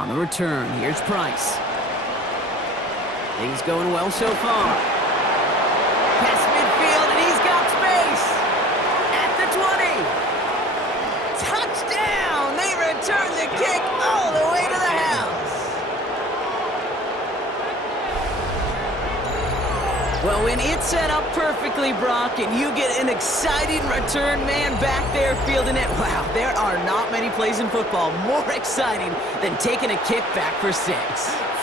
On the return, here's Price. Things going well so far. Past midfield, and he's got space. At the 20. Touchdown! They return the kick all the way to the house. Well, when it's set up perfectly, Brock, and you get an exciting return man back there fielding it, wow, there are not many plays in football more exciting than taking a kick back for 6.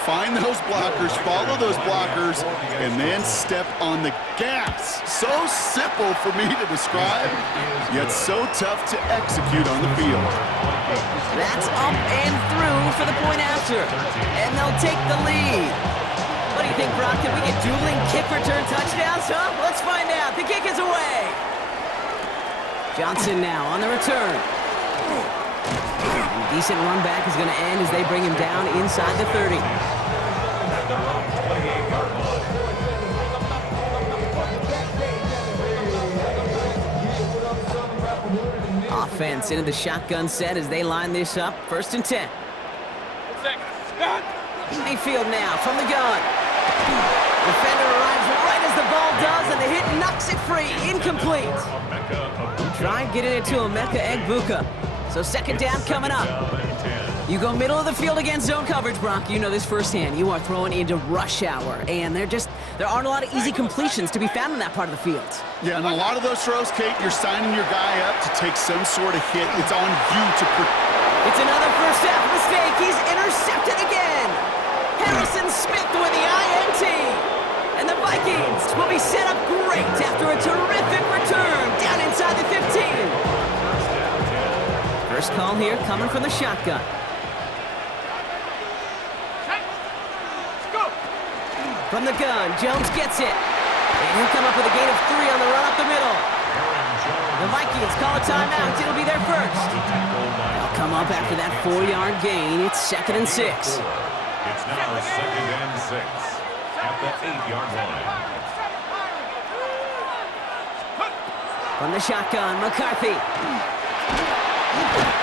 Find those blockers, follow those blockers, and then step on the gas. So simple for me to describe, yet so tough to execute on the field. That's up and through for the point after, and they'll take the lead. What do you think, Brock? Can we get dueling kick return touchdowns, huh? Let's find out. The kick is away. Johnson now on the return. And a decent run back is going to end as they bring him down inside the 30. Offense into the shotgun set as they line this up. 1st and 10. Mayfield now from the gun. Defender arrives right as the ball does, and the hit knocks it free. Incomplete. Try and get it into Emeka Egbuka. So 2nd down coming up. You go middle of the field against zone coverage, Brock. You know this firsthand. You are throwing into rush hour, and there aren't a lot of easy completions to be found in that part of the field. Yeah, and a lot of those throws, Kate, you're signing your guy up to take some sort of hit. It's on you to... It's another first half mistake. He's intercepted again. Harrison Smith with the INT. And the Vikings will be set up great after a terrific return down inside the 15. First call here coming from the shotgun. From the gun, Jones gets it. And he'll come up with a gain of 3 on the run up the middle. The Vikings call a timeout. It'll be their first. They'll come up after that 4-yard gain. It's 2nd and 6. It's now 2nd and 6 at the 8-yard line. From the shotgun, McCarthy.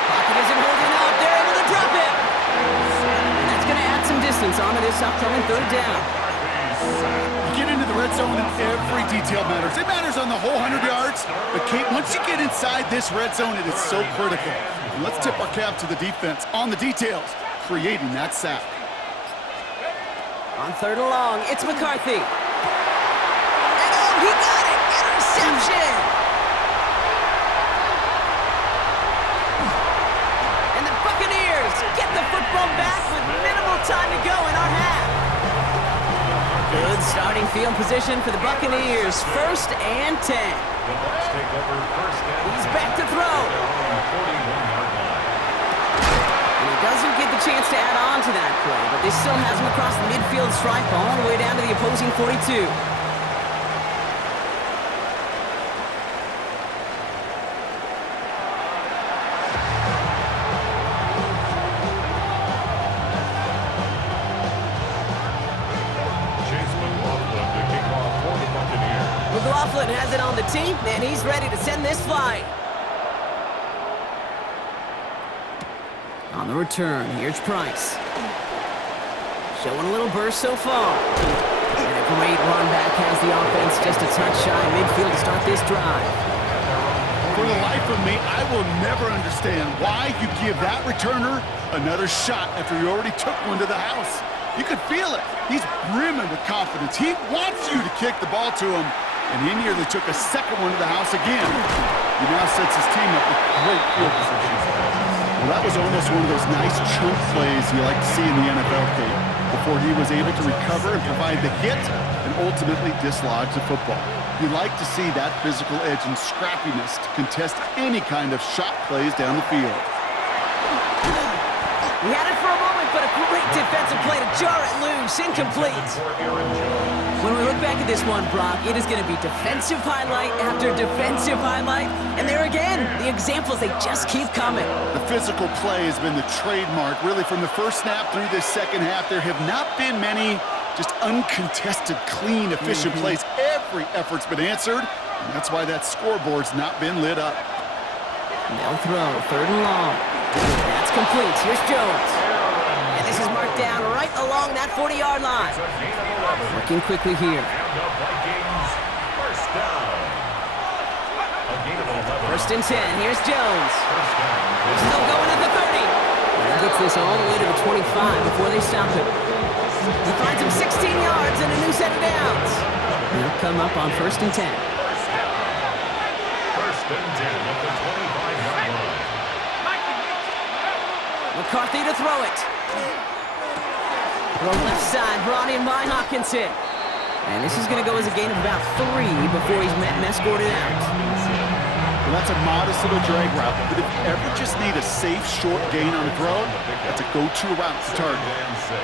Pocket isn't holding up. They're able to drop it. And that's going to add some distance onto this upcoming 3rd down. Get into the red zone and every detail matters. It matters on the whole 100 yards. But, Kate, once you get inside this red zone, it is so critical. And let's tip our cap to the defense on the details, creating that sack. On 3rd and long, it's McCarthy. And oh, he got it! Interception! And the Buccaneers get the football back with minimal time to go in our half. Good starting field position for the Buccaneers. 1st and 10. He's back to throw. And he doesn't get the chance to add on to that play, but this still has him across the midfield stripe all the way down to the opposing 42. McLaughlin has it on the team, and he's ready to send this flying. On the return, here's Price. Showing a little burst so far. And a great run back has the offense just a touch shy midfield to start this drive. For the life of me, I will never understand why you give that returner another shot after you already took one to the house. You could feel it. He's brimming with confidence. He wants you to kick the ball to him, and he nearly took a 2nd one to the house again. He now sets his team up with great field position. Well, that was almost one of those nice chunk plays you like to see in the NFL, Kate, before he was able to recover and provide the hit and ultimately dislodge the football. You like to see that physical edge and scrappiness to contest any kind of shot plays down the field. He had it for a moment, but a great defensive play to jar it loose. Incomplete. When we look back at this one, Brock, it is going to be defensive highlight after defensive highlight. And there again, the examples, they just keep coming. The physical play has been the trademark. Really, from the first snap through this 2nd half, there have not been many just uncontested, clean, efficient plays. Every effort's been answered, and that's why that scoreboard's not been lit up. They'll throw, 3rd and long. That's complete. Here's Jones. And this has his mark down right along that 40-yard line. Working quickly here. First and 10. Here's Jones. He's still going at the 30. And he gets this all the way to the 25 before they stop him. He finds him 16 yards and a new set of downs. He'll come up on first and 10. First and 10 at the 25-yard line. McCarthy to throw it. Throw left side, brought in by Hockenson. And this is going to go as a gain of about 3 before he's met and escorted out. Well, that's a modest little drag route, but if you ever just need a safe, short gain on a throw, that's a go-to route to target. And 6.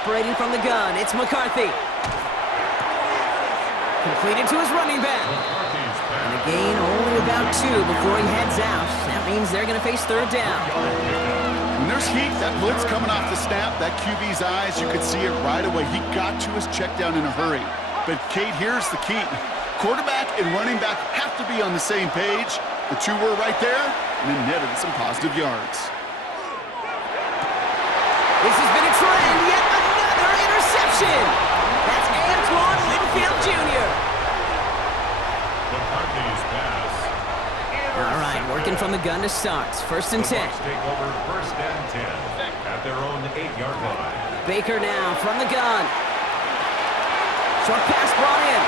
Operating from the gun, it's McCarthy. Completed to his running back. And a gain only about 2 before he heads out. That means they're going to face third down. When there's heat, that blitz coming off the snap, that QB's eyes, you could see it right away. He got to his check down in a hurry. But, Kate, here's the key. Quarterback and running back have to be on the same page. The two were right there, and then netted some positive yards. This has been a trend, yet another interception. That's Antoine Winfield Jr. McCarthy's pass. All right, working from the gun to start. First and 10. Bucs take over first and 10 at their own 8-yard line. Baker now from the gun. Short pass brought in.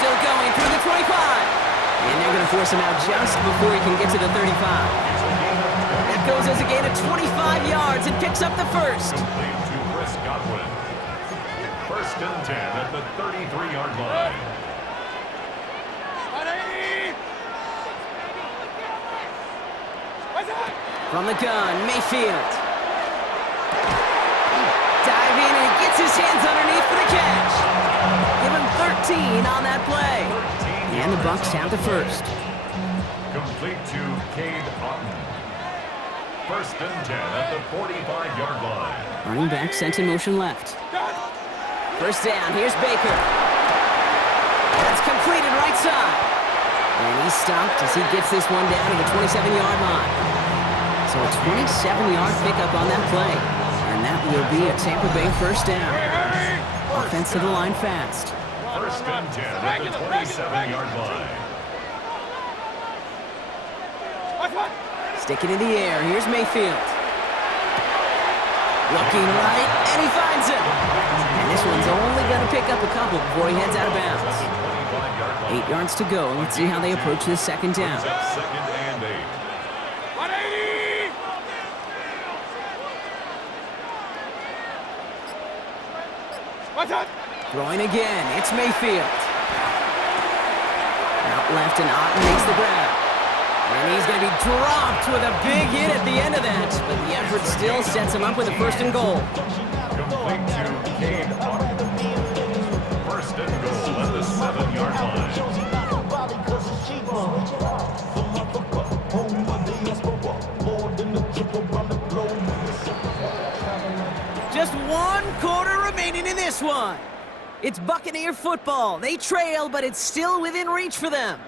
Still going through the 25. And they're going to force him out just before he can get to the 35. That goes as a gain of 25 yards and picks up the first. Complete to Chris Godwin. First and 10 at the 33-yard line. From the gun, Mayfield. Dive in and gets his hands underneath for the catch. Give him 13 on that play. And the Bucs have the first. Complete to Cade Otton. First and 10 at the 45-yard line. Running back sent in motion left. First down, here's Baker. That's completed right side. And he's stopped as he gets this one down to the 27-yard line. So a 27-yard pickup on that play. And that will be a Tampa Bay first down. Offense to the line fast. First and 10 at the 27-yard line. Stick it in the air. Here's Mayfield. Looking right, and he finds him. And this one's only going to pick up a couple before he heads out of bounds. 8 yards to go. Let's see how they approach this second down. Second and 8. Throwing again. It's Mayfield. Out left, and Otton makes the grab. And he's going to be dropped with a big hit at the end of that. But the effort still sets him up with a first and goal. Complete to Cade Otton. First and goal at the 7-yard line. Just 1 quarter remaining in this one. It's Buccaneer football. They trail, but it's still within reach for them.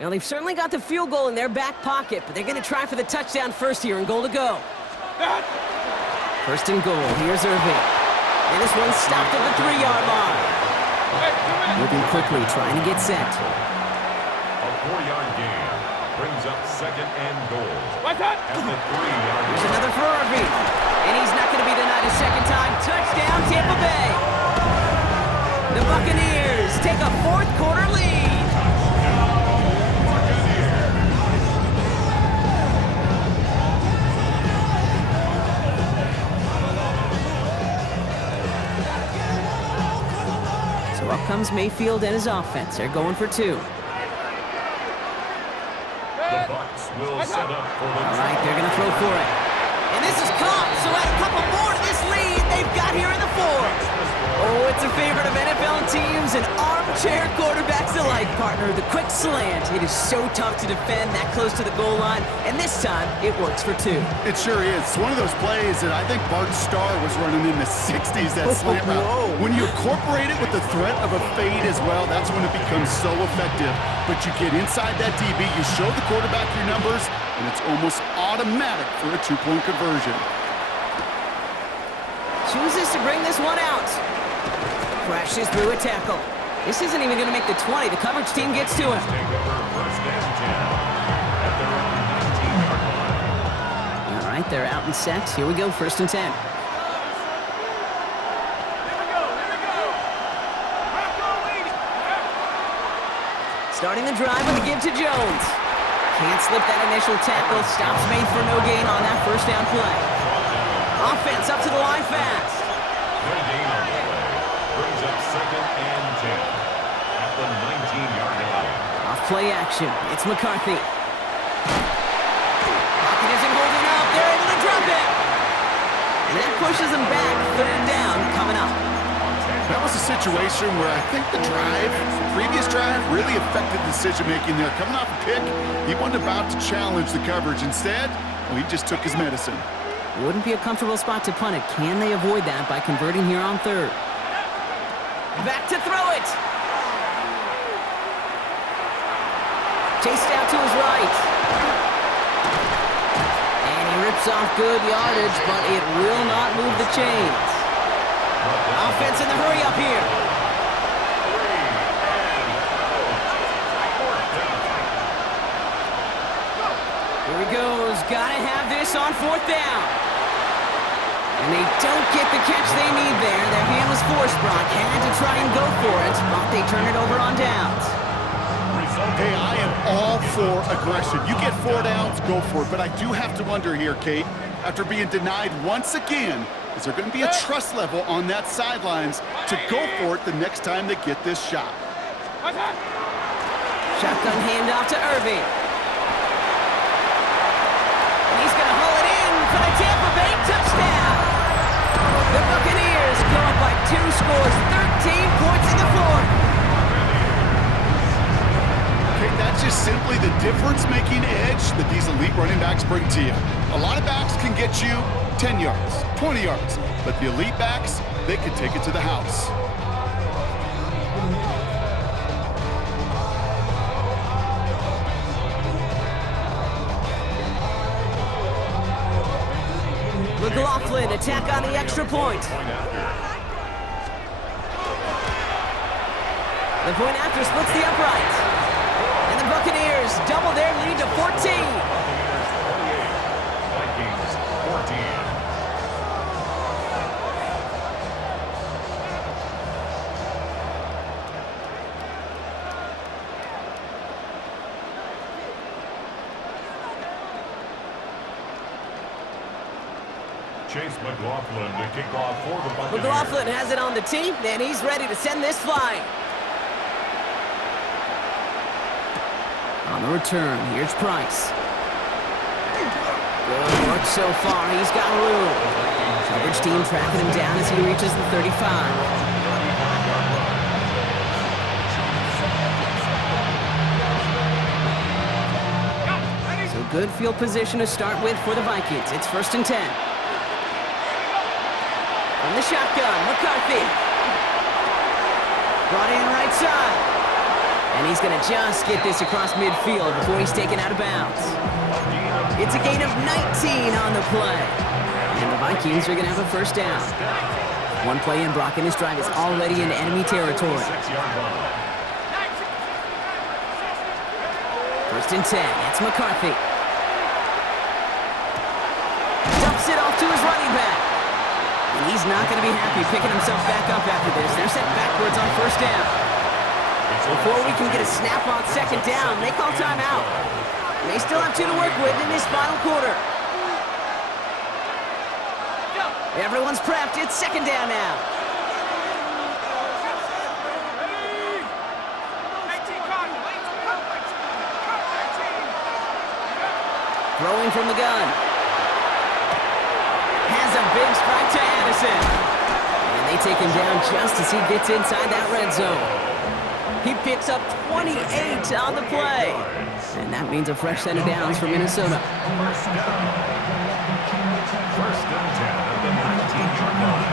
Now, they've certainly got the field goal in their back pocket, but they're going to try for the touchdown first here and goal to go. First and goal. Here's Irving. And this one's stopped at the 3-yard line. Moving quickly, trying to get set. A 4-yard gain brings up second and goal. At the 3-yard Here's line. another for Irving. And he's not going to be denied a second time. Touchdown, Tampa Bay. The Buccaneers take a 4th quarter lead. So up comes Mayfield and his offense. They're going for 2. The Bucs will set up for the All right, they're going to throw for it. And this is caught, so add a couple more to this lead they've got here in the 4th. Oh, it's a favorite of NFL teams and armchair quarterbacks alike, partner. The quick slant. It is so tough to defend that close to the goal line, and this time it works for two. It sure is. It's one of those plays that I think Bart Starr was running in the 60s, that slant route. Whoa. When you incorporate it with the threat of a fade as well, that's when it becomes so effective. But you get inside that DB, you show the quarterback your numbers, and it's almost automatic for a two-point conversion. Chooses to bring this one out. Crashes through a tackle. This isn't even going to make the 20. The coverage team gets to him. Take over first and 10 at their own 19-yard line. All right, they're out and set. Here we go, first and 10. Starting the drive with a give to Jones. Can't slip that initial tackle. Stops made for no gain on that first down play. Offense up to the line fast. No gain on the play. Brings up second and 10 at the 19-yard line. Off play action. It's McCarthy. Pocket isn't holding up. They're able to drop it. And that pushes them back. Third down coming up. That was a situation where I think the previous drive, really affected decision-making there. Coming off a pick, he wasn't about to challenge the coverage. Instead, well, he just took his medicine. Wouldn't be a comfortable spot to punt it. Can they avoid that by converting here on third? Back to throw it. Chased out to his right. And he rips off good yardage, but it will not move the chains. Offense in the hurry up here. Here he goes. Gotta have this on fourth down. And they don't get the catch they need there. Their hand was forced, Brock. Had to try and go for it, but they turn it over on downs. Hey, I am all for aggression. You get 4 downs, go for it. But I do have to wonder here, Kate, after being denied once again, is there going to be a trust level on that sidelines to go for it the next time they get this shot? Shotgun handoff to Irving. And he's going to haul it in for the Tampa Bay touchdown. The Buccaneers go up by 2 scores, 13 points in the fourth. Okay, that's just simply the difference-making edge that these elite running backs bring to you. A lot of backs can get you 10 yards, 20 yards, but the elite backs, they can take it to the house. McLaughlin attack on the extra point. The point after splits the upright. And the Buccaneers double their lead to 14. Vikings 14. Chase McLaughlin to kick off for the Buccaneers. McLaughlin has it on the tee, and he's ready to send this flying. On the return, here's Price. Good work so far. He's got room. Coverage team tracking him down as he reaches the 35. So good field position to start with for the Vikings. It's first and 10. From the shotgun, McCarthy. Brought in right side. And he's going to just get this across midfield before he's taken out of bounds. It's a gain of 19 on the play. And the Vikings are going to have a first down. One play in, Brock, and his drive is already in enemy territory. 6-yard line. First and 10, it's McCarthy. Dumps it off to his running back. And he's not going to be happy picking himself back up after this. They're set backwards on first down. Before we can get a snap on second down, they call timeout. They still have 2 to work with in this final quarter. Everyone's prepped. It's second down now. Throwing from the gun. Has a big strike to Addison. And They take him down just as he gets inside that red zone. He picks up 28 on the play. And that means a fresh set of downs for Minnesota. First down. First and 10 at the 19-yard line.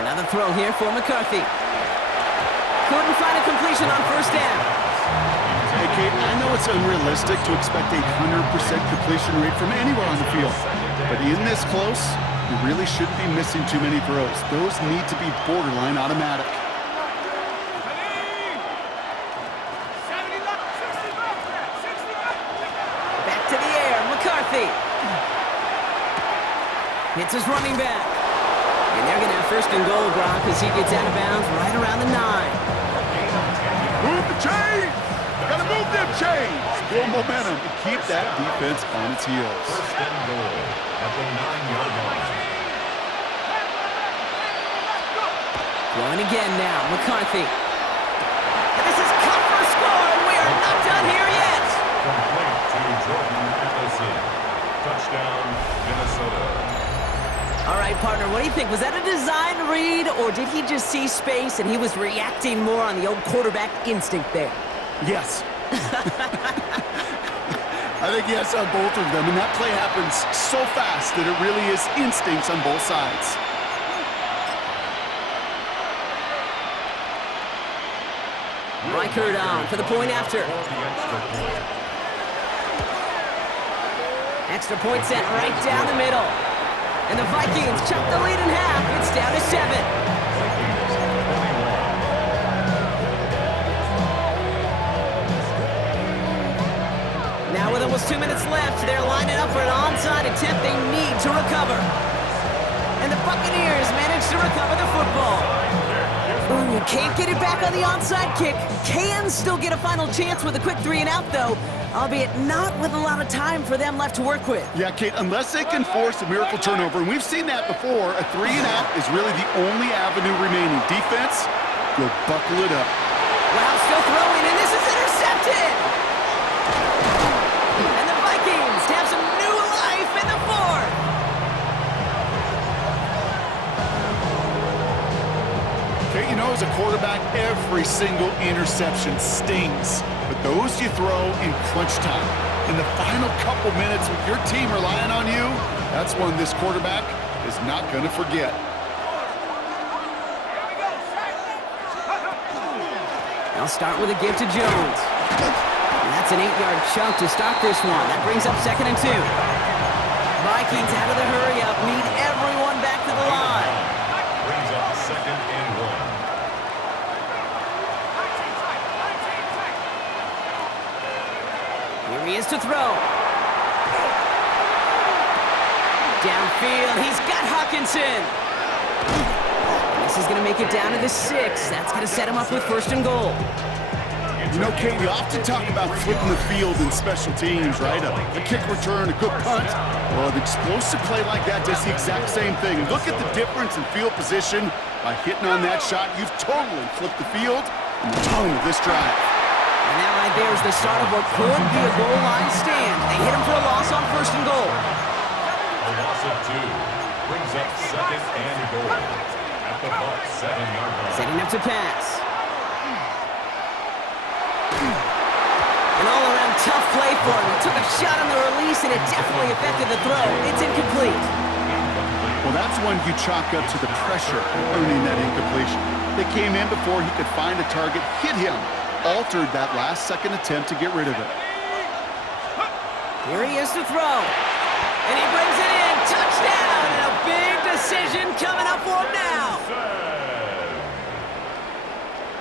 Another throw here for McCarthy. Couldn't find a completion on first down. Hey, Kate, I know it's unrealistic to expect a 100% completion rate from anywhere on the field. But in this close, you really shouldn't be missing too many throws. Those need to be borderline automatic. Back to the air, McCarthy. Hits his running back. And they're going to have first and goal, Gronk, as he gets out of bounds right around the 9. Move the chains! Gotta move them chains! Build momentum and keep that defense on its heels. First and goal at the 9-yard line. Throwing again now, McCarthy. And this is cut for a score, and we are not done here yet. Complete to Jordan Addison. Touchdown, Minnesota. All right, partner, what do you think? Was that a design read, or did he just see space and he was reacting more on the old quarterback instinct there? Yes. I think yes on both of them, and that play happens so fast that it really is instincts on both sides. Reichert on for the point after. Extra point sent right down the middle. And the Vikings chop the lead in half. It's down to 7. Now with almost 2 minutes left, they're lining up for an onside attempt they need to recover. And the Buccaneers manage to recover the football. Ooh, can't get it back on the onside kick. Can still get a final chance with a quick 3-and-out, though, albeit not with a lot of time for them left to work with. Yeah, Kate, unless they can force a miracle turnover, and we've seen that before, a 3-and-out is really the only avenue remaining. Defense, go buckle it up. Wow, still throwing, and this is intercepted! And the Vikings have some new life in the 4th. Kate, you know, as a quarterback, every single interception stings. But those you throw in crunch time. In the final couple minutes with your team relying on you, that's one this quarterback is not going to forget. They'll start with a give to Jones. And that's an 8-yard chunk to start this one. That brings up 2nd and 2. Vikings out of the hurry-up, need everyone back to the line. Brings up 2nd and 1. Here he is to throw. Downfield, he's got Hawkinson. This is going to make it down to the 6. That's going to set him up with first and goal. You know, Kate, we often talk about flipping the field in special teams, right? A kick return, a good punt. Well, an explosive play like that does the exact same thing. Look at the difference in field position. By hitting on that shot, you've totally flipped the field and the tone of this drive. And that right there is the start of what could be a goal line stand. They hit him for a loss on first and goal. A loss of 2 brings up 2nd and goal at the Bucs 7-yard line. Setting up to pass. An all-around tough play for him. He took a shot on the release, and it definitely affected the throw. It's incomplete. Well, that's one you chalk up to the pressure of earning that incompletion. They came in before he could find a target, hit him, altered that last-second attempt to get rid of it. Here he is to throw. And he brings it in. Touchdown! And a big decision coming up for him now.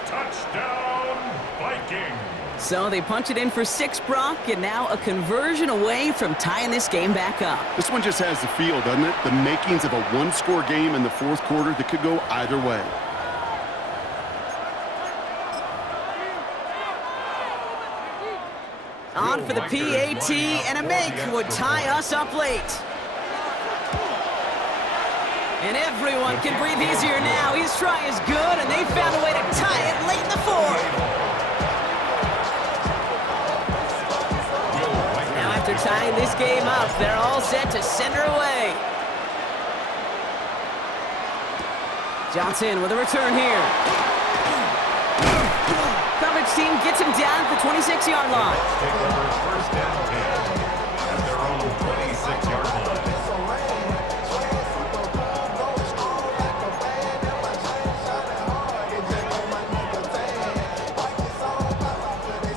Touchdown, Vikings. So they punch it in for 6, Brock, and now a conversion away from tying this game back up. This one just has the feel, doesn't it? The makings of a one-score game in the 4th quarter that could go either way. On for the PAT, and a make would tie us up late. And everyone can breathe easier now. His try is good, and they found a way to tie it late in the fourth. Now after tying this game up, they're all set to send her away. Johnson with a return here. Coverage team gets him down at the 26-yard line. Take over first and 10 at their own 26-yard line.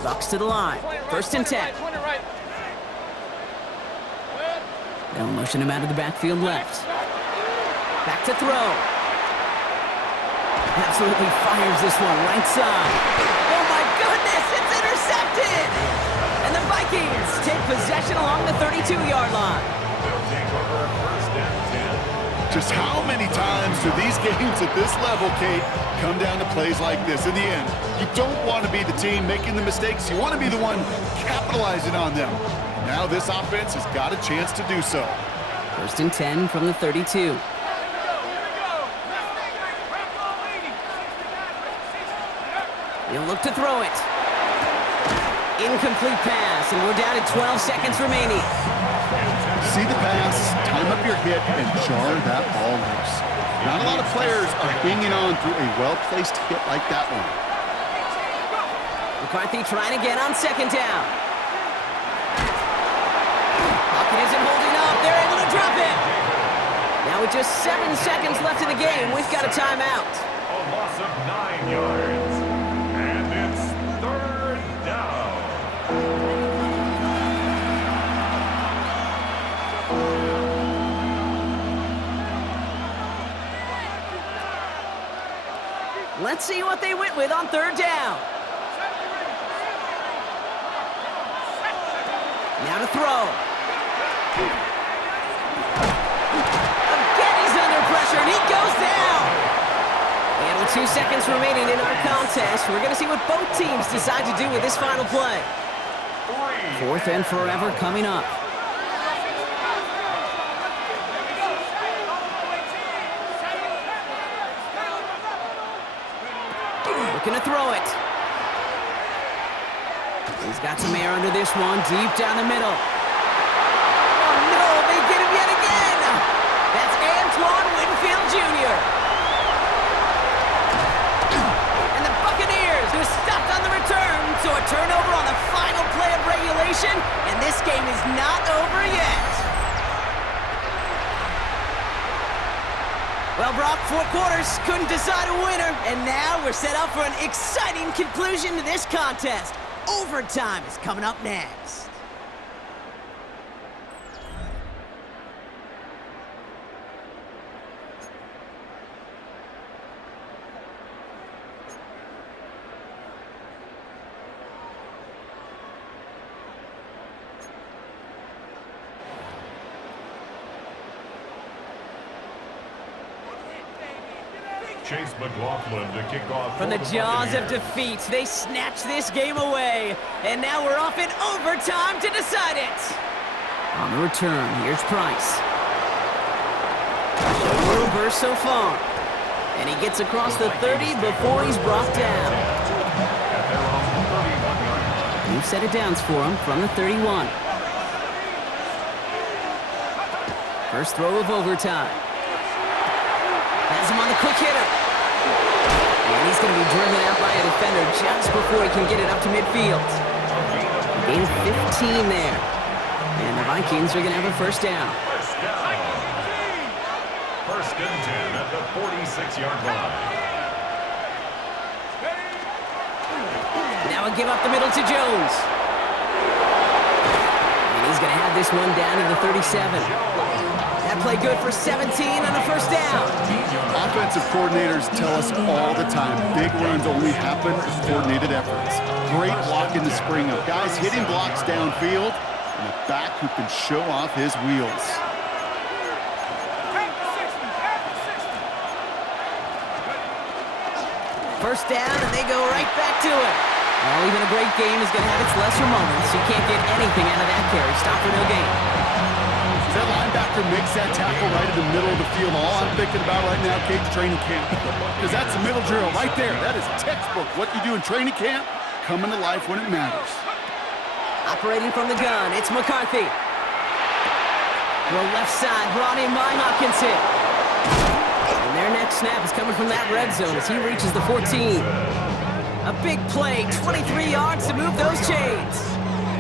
Bucks to the line. First and 10. They'll motion him out of the backfield left. Back to throw. Absolutely fires this one right side. Oh my goodness, it's intercepted! And the Vikings take possession along the 32-yard line. They'll take over first and 10. Just how many times do these games at this level, Kate, come down to plays like this? In the end, you don't want to be the team making the mistakes. You want to be the one capitalizing on them. Now this offense has got a chance to do so. First and 10 from the 32. He'll look to throw it. Incomplete pass, and we're down to 12 seconds remaining. See the pass, time up your hit, and jar that ball loose. Not a lot of players are hanging on through a well-placed hit like that one. McCarthy trying again on second down. Pocket isn't holding up. They're able to drop it. Now with just 7 seconds left in the game, we've got a timeout. A loss of 9 yards. And it's third down. Let's see what they went with on third down. Now to throw. Again, he's under pressure, and he goes down. And with 2 seconds remaining in our contest, we're going to see what both teams decide to do with this final play. Fourth and forever coming up. Looking to throw it. He's got some air under this one, deep down the middle. Oh no, they get him yet again! That's Antoine Winfield Jr. And the Buccaneers who stopped on the return, so a turnover on the final play of regulation, and this game is not over yet. Well, Brock, 4 quarters couldn't decide a winner, and now we're set up for an exciting conclusion to this contest. Overtime is coming up next. Chase McLaughlin to kick off. From the jaws of defeat, they snatched this game away. And now we're off in overtime to decide it. On the return, here's Price. A little burst so far. And he gets across the 30 before he's brought down. New set of downs for him from the 31. First throw of overtime. Has him on the quick hitter. And he's going to be driven out by a defender just before he can get it up to midfield. Gain 15 there. And the Vikings are going to have a first down. First and 10 at the 46-yard line. Now a give up the middle to Jones. And he's going to have this one down to the 37. That play good for 17 and a first down. Offensive coordinators tell us all the time, big runs only happen with coordinated efforts. Great block in the spring of guys hitting blocks downfield, and a back who can show off his wheels. First down, and they go right back to it. Well, even a great game is going to have its lesser moments. You can't get anything out of that carry. Stop for no gain. That linebacker linebacker makes that tackle right in the middle of the field. All I'm thinking about right now, Cage, training camp. Because that's a middle drill right there. That is textbook. What you do in training camp, coming to life when it matters. Operating from the gun, it's McCarthy. The left side, brought in by Hopkinson. And their next snap is coming from that red zone as he reaches the 14. A big play, 23 yards to move those chains.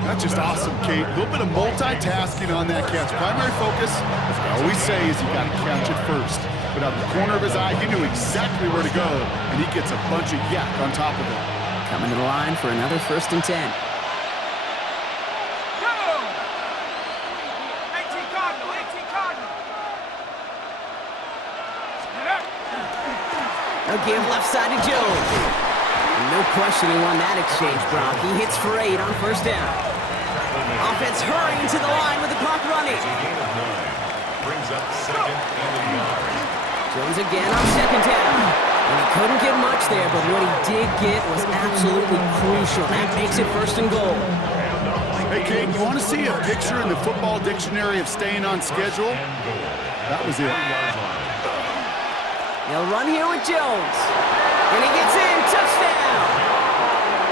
That's just awesome, Kate. A little bit of multitasking on that catch. Primary focus, as I always say, is you got to catch it first. But out of the corner of his eye, he knew exactly where to go, and he gets a bunch of yak on top of it. Coming to the line for another 1st and 10. They'll give left side to Jones. And no question he won that exchange, Brock. He hits for 8 on 1st down. Offense hurrying to the line with the clock running. Brings up 2nd and a yard. Jones again on 2nd down. And he couldn't get much there, but what he did get was absolutely crucial. That makes it 1st and goal. Hey, Kate, you want to see a picture in the football dictionary of staying on schedule? That was it. They'll run here with Jones. And he gets in. Touchdown!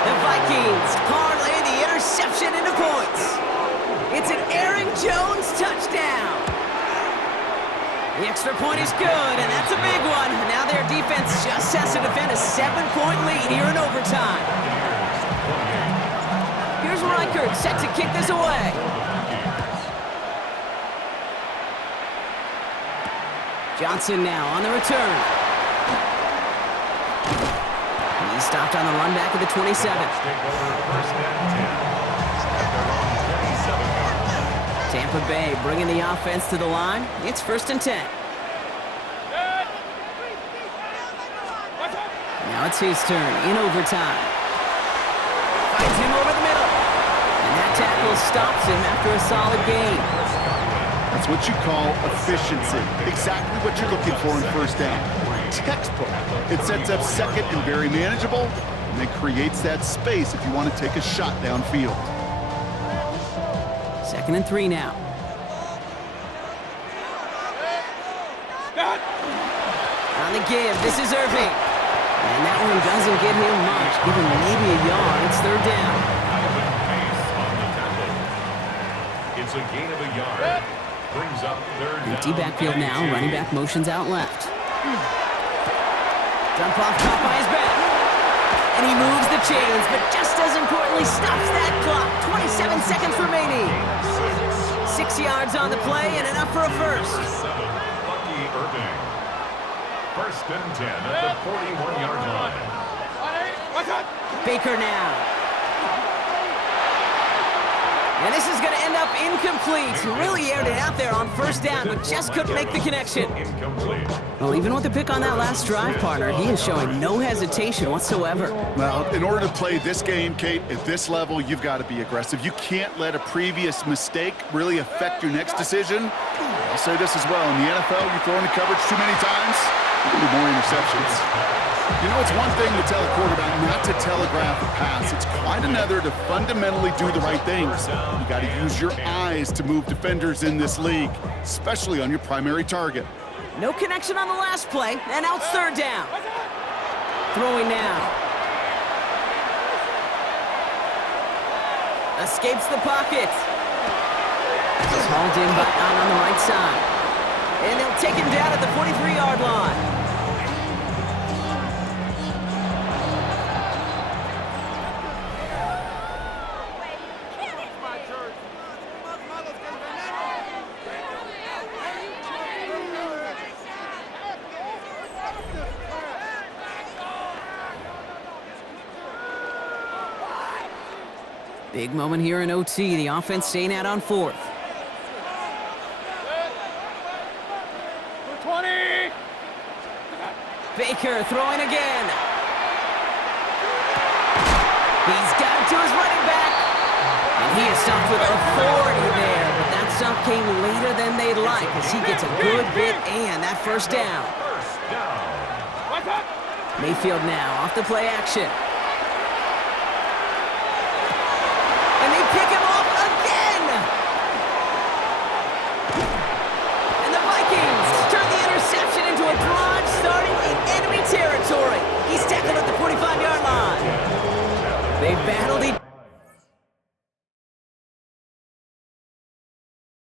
The Vikings parlay the interception into points. It's an Aaron Jones touchdown. The extra point is good, and that's a big one. Now their defense just has to defend a 7-point lead here in overtime. Here's Reichert set to kick this away. Johnson now on the return. He's stopped on the run back at the 27. Tampa Bay bringing the offense to the line. It's 1st and 10. Now it's his turn in overtime. Finds him over the middle. And that tackle stops him after a solid gain. That's what you call efficiency. Exactly what you're looking for in 1st down. Textbook. It sets up 2nd and very manageable, and then creates that space if you want to take a shot downfield. 2nd and 3 now. On the give, this is Irving. And that one doesn't get him much. Give him maybe a yard. It's 3rd down. It's a gain of a yard. Brings up 3rd down. Empty backfield now. Running back motions out left. Dump off caught by his back. And he moves the chains, but just as importantly stops that clock. 27 seconds remaining. 6 yards on the play and enough for a first. 7, Bucky Irving. 1st and 10 at the 41-yard line. Baker now. And this is going to end up incomplete. Really aired it out there on 1st down, but just couldn't make the connection. Incomplete. Well, even with the pick on that last drive, partner, he is showing no hesitation whatsoever. Well, in order to play this game, Kate, at this level, you've got to be aggressive. You can't let a previous mistake really affect your next decision. I'll say this as well. In the NFL, you throw into coverage too many times, there'll be more interceptions. You know, it's one thing to tell a quarterback not to telegraph a pass. It's quite another to fundamentally do the right things. You got to use your eyes to move defenders in this league, especially on your primary target. No connection on the last play, and out 3rd down. Throwing now. Escapes the pocket. He's hauled in by out on the right side. And they'll take him down at the 43-yard line. Big moment here in OT. The offense staying out on 4th. 20. Baker throwing again. He's got it to his running back. And he is stopped with authority there. But that stop came later than they'd like as he gets a good bit and that 1st down. Mayfield now off the play action. And they pick him off again!